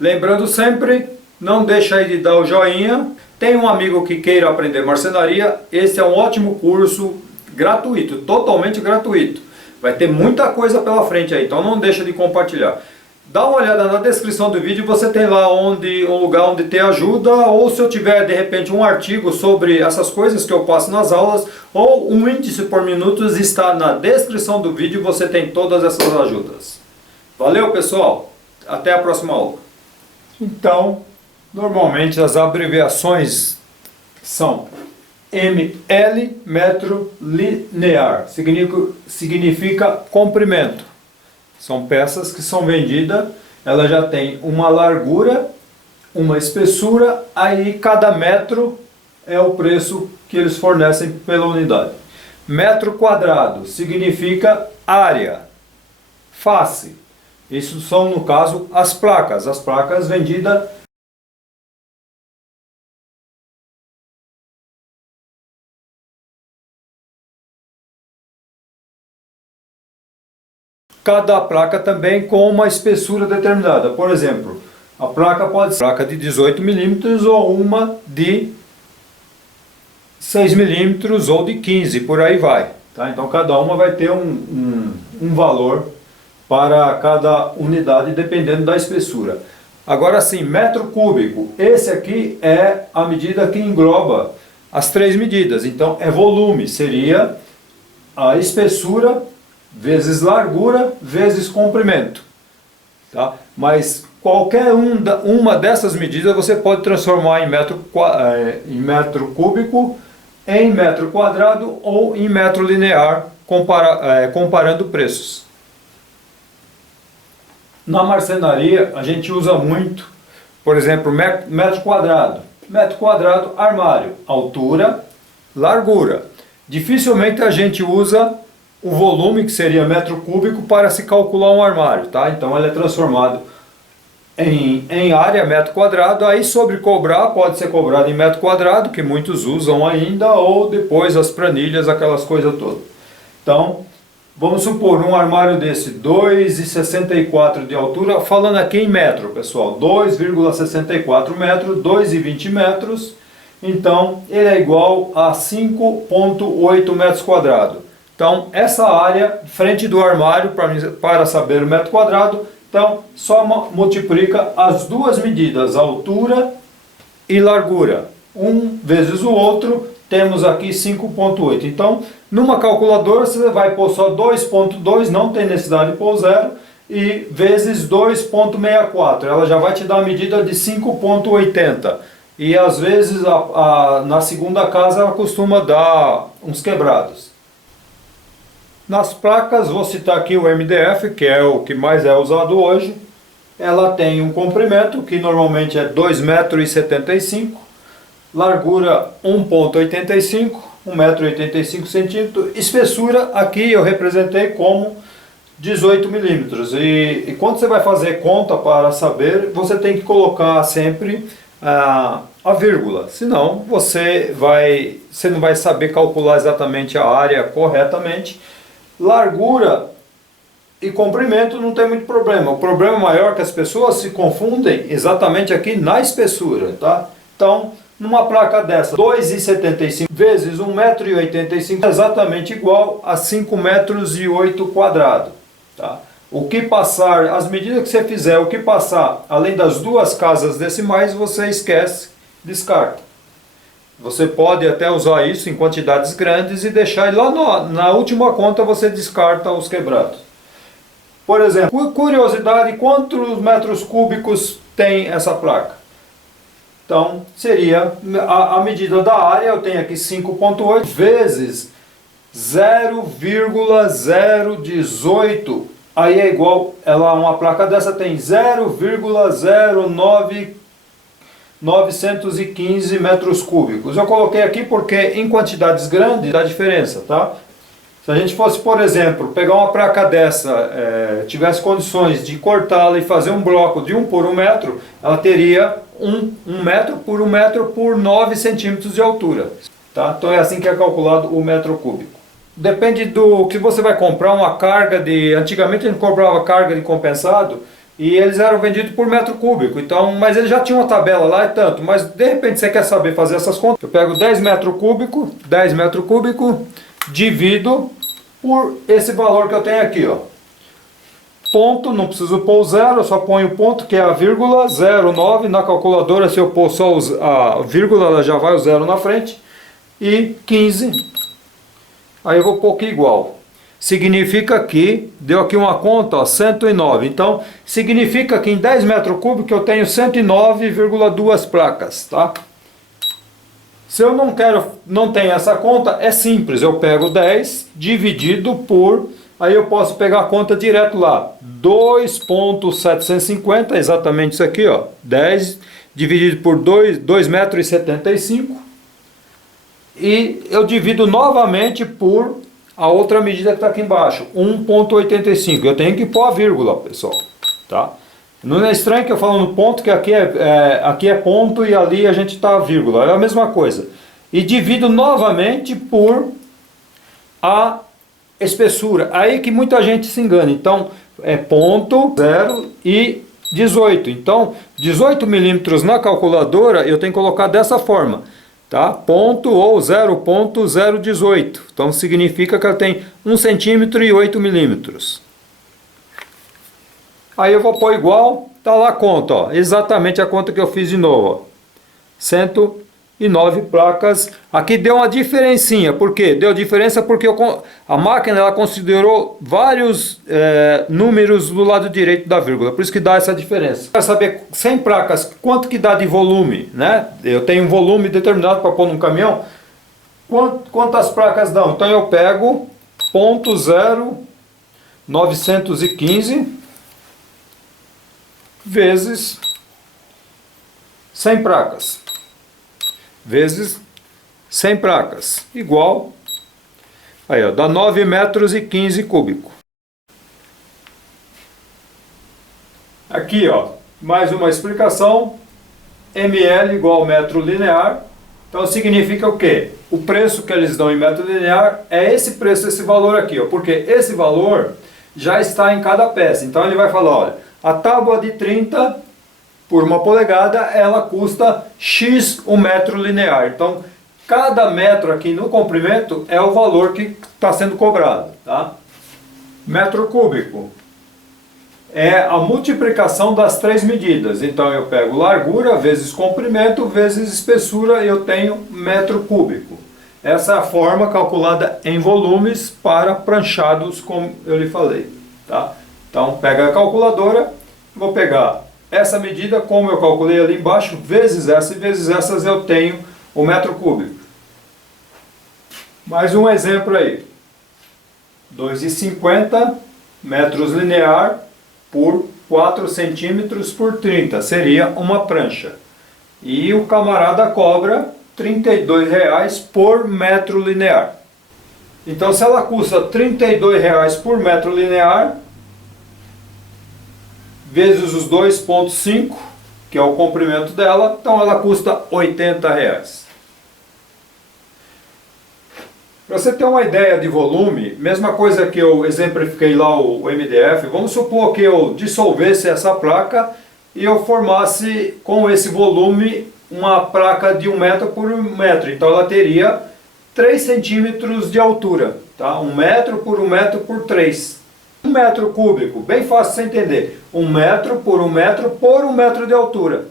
Lembrando sempre, não deixa aí de dar o joinha. Tem um amigo que queira aprender marcenaria, esse é um ótimo curso gratuito, totalmente gratuito. Vai ter muita coisa pela frente aí, então não deixa de compartilhar. Dá uma olhada na descrição do vídeo, você tem lá um lugar onde tem ajuda, ou se eu tiver de repente um artigo sobre essas coisas que eu passo nas aulas, ou um índice por minutos, está na descrição do vídeo, você tem todas essas ajudas. Valeu, pessoal, até a próxima aula. Então, normalmente as abreviações são ML, metro linear, significa comprimento. São peças que são vendidas, ela já tem uma largura, uma espessura, aí cada metro é o preço que eles fornecem pela unidade. Metro quadrado significa área, face. Isso são, no caso, as placas vendidas. Cada placa também com uma espessura determinada. Por exemplo, a placa pode ser placa de 18 milímetros ou uma de 6 milímetros ou de 15, por aí vai. Tá? Então cada uma vai ter um valor para cada unidade dependendo da espessura. Agora sim, metro cúbico. Esse aqui é a medida que engloba as três medidas. Então é volume, seria a espessura vezes largura, vezes comprimento. Tá? Mas qualquer uma dessas medidas você pode transformar em metro cúbico, em metro quadrado ou em metro linear, comparando preços. Na marcenaria a gente usa muito, por exemplo, metro quadrado. Metro quadrado, armário, altura, largura. Dificilmente a gente usa o volume, que seria metro cúbico, para se calcular um armário, tá? Então ele é transformado em área, metro quadrado, aí sobre cobrar, pode ser cobrado em metro quadrado, que muitos usam ainda, ou depois as planilhas, aquelas coisas todas. Então, vamos supor um armário desse, 2,64 de altura, falando aqui em metro, pessoal, 2,64 metros, 2,20 metros, então ele é igual a 5,8 metros quadrados. Então, essa área, frente do armário, para saber o metro quadrado, então, só multiplica as duas medidas, altura e largura. Um vezes o outro, temos aqui 5,8. Então, numa calculadora, você vai pôr só 2,2, não tem necessidade de pôr zero, e vezes 2,64. Ela já vai te dar a medida de 5,80. E às vezes, na segunda casa, ela costuma dar uns quebrados. Nas placas, vou citar aqui o MDF, que é o que mais é usado hoje. Ela tem um comprimento, que normalmente é 2,75 m, largura 1,85 m, 1,85 m, espessura, aqui eu representei como 18 milímetros. E quando você vai fazer conta para saber, você tem que colocar sempre a vírgula, senão você não vai saber calcular exatamente a área corretamente. Largura e comprimento não tem muito problema. O problema maior é que as pessoas se confundem exatamente aqui na espessura, tá? Então, numa placa dessa, 2,75 vezes 1,85 m é exatamente igual a 5,08 metros quadrados, tá? O que passar, as medidas que você fizer, o que passar além das duas casas decimais, você esquece, descarta. Você pode até usar isso em quantidades grandes e deixar lá na última conta você descarta os quebrados. Por exemplo, curiosidade, quantos metros cúbicos tem essa placa? Então, seria a medida da área, eu tenho aqui 5,8 vezes 0,018. Aí é igual, uma placa dessa tem 0,0915 metros cúbicos. Eu coloquei aqui porque em quantidades grandes dá diferença, tá? Se a gente fosse, por exemplo, pegar uma placa dessa, tivesse condições de cortá-la e fazer um bloco de 1 por 1 metro, ela teria 1 metro por 9 centímetros de altura, tá? Então é assim que é calculado o metro cúbico. Depende do que você vai comprar, uma carga de... Antigamente a gente comprava carga de compensado, e eles eram vendidos por metro cúbico. Então, mas ele já tinha uma tabela lá e tanto. Mas de repente você quer saber fazer essas contas. Eu pego 10 metros cúbicos, divido por esse valor que eu tenho aqui, ó. Ponto, não preciso pôr o zero, eu só ponho o ponto, que é a vírgula, 0,9. Na calculadora, se eu pôr só a vírgula, ela já vai o zero na frente. E 15. Aí eu vou pôr aqui igual. Significa que, deu aqui uma conta, ó, 109. Então, significa que em 10 metros cúbicos eu tenho 109,2 placas, tá? Se eu não tenho essa conta, é simples. Eu pego 10 dividido por... Aí eu posso pegar a conta direto lá. 2,750, exatamente isso aqui, ó. 10 dividido por 2,75 metros. E eu divido novamente por a outra medida que está aqui embaixo, 1,85. Eu tenho que pôr a vírgula, pessoal. Tá? Não é estranho que eu falo no ponto, que aqui é ponto e ali a gente está a vírgula. É a mesma coisa. E divido novamente por a espessura. Aí que muita gente se engana. Então, é ponto, 0 e 18. Então, 18 milímetros na calculadora, eu tenho que colocar dessa forma. Tá? Ponto ou 0,018. Então significa que ela tem 1 centímetro e 8 milímetros. Aí eu vou pôr igual, tá lá a conta, ó, exatamente a conta que eu fiz de novo, ó. 109 placas. Aqui deu uma diferencinha. Por quê? Deu diferença porque a máquina ela considerou vários números do lado direito da vírgula. Por isso que dá essa diferença. Para saber 100 placas, quanto que dá de volume, né? Eu tenho um volume determinado para pôr num caminhão. Quantas placas dão? Então eu pego 0,915 vezes 100 placas. Vezes 100 placas, igual, aí ó, dá 9 metros e 15 cúbicos. Aqui ó, mais uma explicação, ml igual metro linear, então significa o quê? O preço que eles dão em metro linear é esse preço, esse valor aqui, ó, porque esse valor já está em cada peça, então ele vai falar, olha, a tábua de 30 por 1 polegada, ela custa X um metro linear. Então, cada metro aqui no comprimento é o valor que está sendo cobrado. Tá? Metro cúbico é a multiplicação das três medidas. Então, eu pego largura vezes comprimento vezes espessura e eu tenho metro cúbico. Essa é a forma calculada em volumes para pranchados, como eu lhe falei. Tá? Então, pega a calculadora, vou pegar essa medida, como eu calculei ali embaixo, vezes essa e vezes essas eu tenho o metro cúbico. Mais um exemplo aí. 2,50 metros linear por 4 centímetros por 30. Seria uma prancha. E o camarada cobra R$ 32,00 por metro linear. Então se ela custa R$ 32,00 por metro linear, vezes os 2,5, que é o comprimento dela, então ela custa R$ 80,00. Para você ter uma ideia de volume, mesma coisa que eu exemplifiquei lá o MDF, vamos supor que eu dissolvesse essa placa e eu formasse com esse volume uma placa de 1 metro por 1 metro, então ela teria 3 centímetros de altura, tá? 1 metro por 1 metro por 3. 1 metro cúbico, bem fácil de você entender. 1 metro por 1 metro por 1 metro de altura.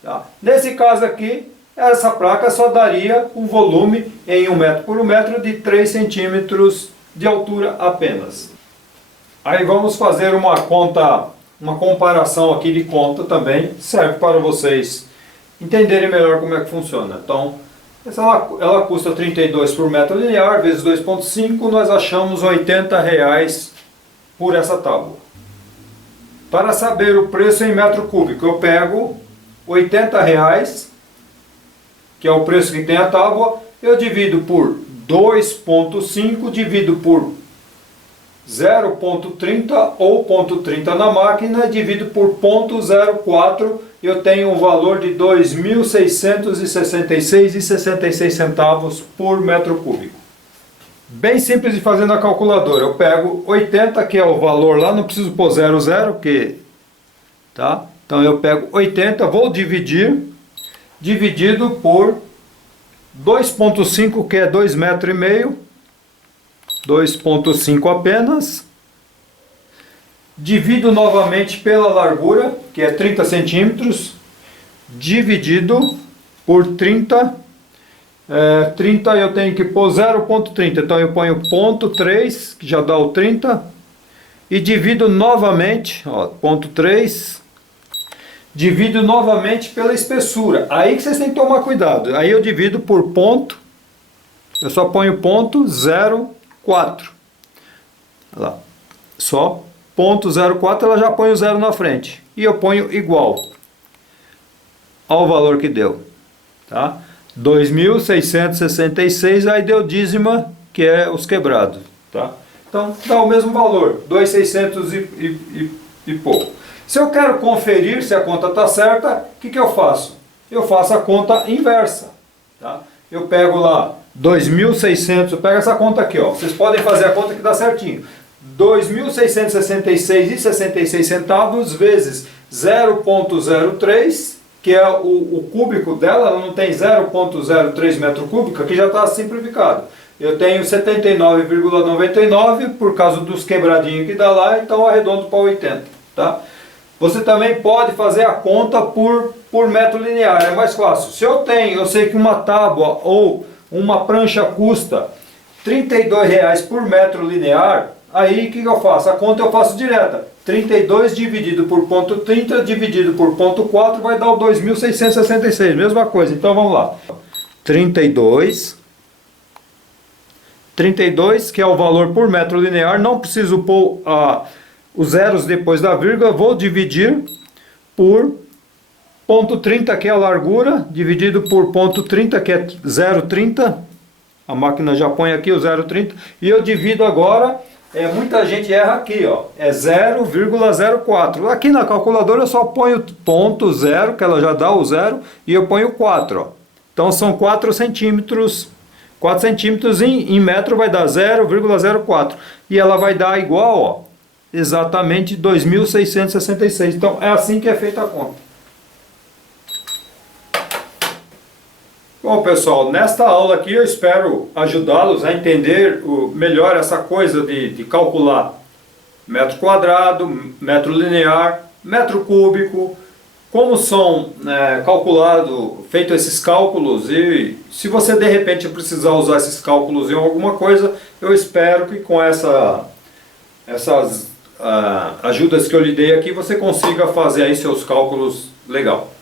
Tá? Nesse caso aqui, essa placa só daria um volume em 1 metro por 1 metro de 3 centímetros de altura apenas. Aí vamos fazer uma conta, uma comparação aqui de conta também, serve para vocês entenderem melhor como é que funciona. Então, ela custa 32 por metro linear, vezes 2,5, nós achamos R$ 80,00 por essa tábua. Para saber o preço em metro cúbico, eu pego R$ 80,00, que é o preço que tem a tábua, eu divido por 2,5, divido por 0,30 ou 0,30 na máquina, divido por 0,04, eu tenho um valor de R$ 2.666,66 por metro cúbico. Bem simples de fazer na calculadora. Eu pego 80, que é o valor lá, não preciso pôr 00, porque tá? Então eu pego 80, vou dividir, dividido por 2,5, que é 2,5 metros, 2,5 apenas. Divido novamente pela largura, que é 30 centímetros, dividido por 30. 30 eu tenho que pôr 0,30, então eu ponho 0,3, que já dá o 30, e divido novamente, ó, 0,3, divido novamente pela espessura. Aí que vocês têm que tomar cuidado. Aí eu divido por ponto, eu só ponho 0,04. Olha lá, só 0,04, ela já põe o zero na frente. E eu ponho igual ao valor que deu, tá? 2.666, aí deu dízima, que é os quebrados, tá? Então dá o mesmo valor, 2.600 e pouco. Se eu quero conferir se a conta está certa, o que eu faço? Eu faço a conta inversa, tá? Eu pego lá 2.600, eu pego essa conta aqui, ó. Vocês podem fazer a conta que dá certinho. 2.666,66 centavos vezes 0,03, que é o cúbico dela, ela não tem 0,03 metro cúbico, aqui já está simplificado. Eu tenho 79,99 por causa dos quebradinhos que dá lá, então arredondo para 80, tá? Você também pode fazer a conta por metro linear, é mais fácil. Se eu sei que uma tábua ou uma prancha custa R$32 por metro linear, aí o que eu faço? A conta eu faço direta. 32 dividido por 0,30 dividido por 0,4 vai dar o 2.666, mesma coisa. Então vamos lá. 32, que é o valor por metro linear, não preciso pôr os zeros depois da vírgula, vou dividir por 0,30, que é a largura, dividido por 0,30, que é 0,30, a máquina já põe aqui o 0,30, e eu divido agora, muita gente erra aqui, ó, é 0,04, aqui na calculadora eu só ponho 0,0, que ela já dá o 0, e eu ponho 4, ó. Então são 4 centímetros, 4 centímetros em metro vai dar 0,04, e ela vai dar igual, ó, exatamente 2.666. Então é assim que é feita a conta. Bom, pessoal, nesta aula aqui eu espero ajudá-los a entender melhor essa coisa de calcular metro quadrado, metro linear, metro cúbico, como são feitos esses cálculos, e se você de repente precisar usar esses cálculos em alguma coisa, eu espero que com essas ajudas que eu lhe dei aqui, você consiga fazer aí seus cálculos legal.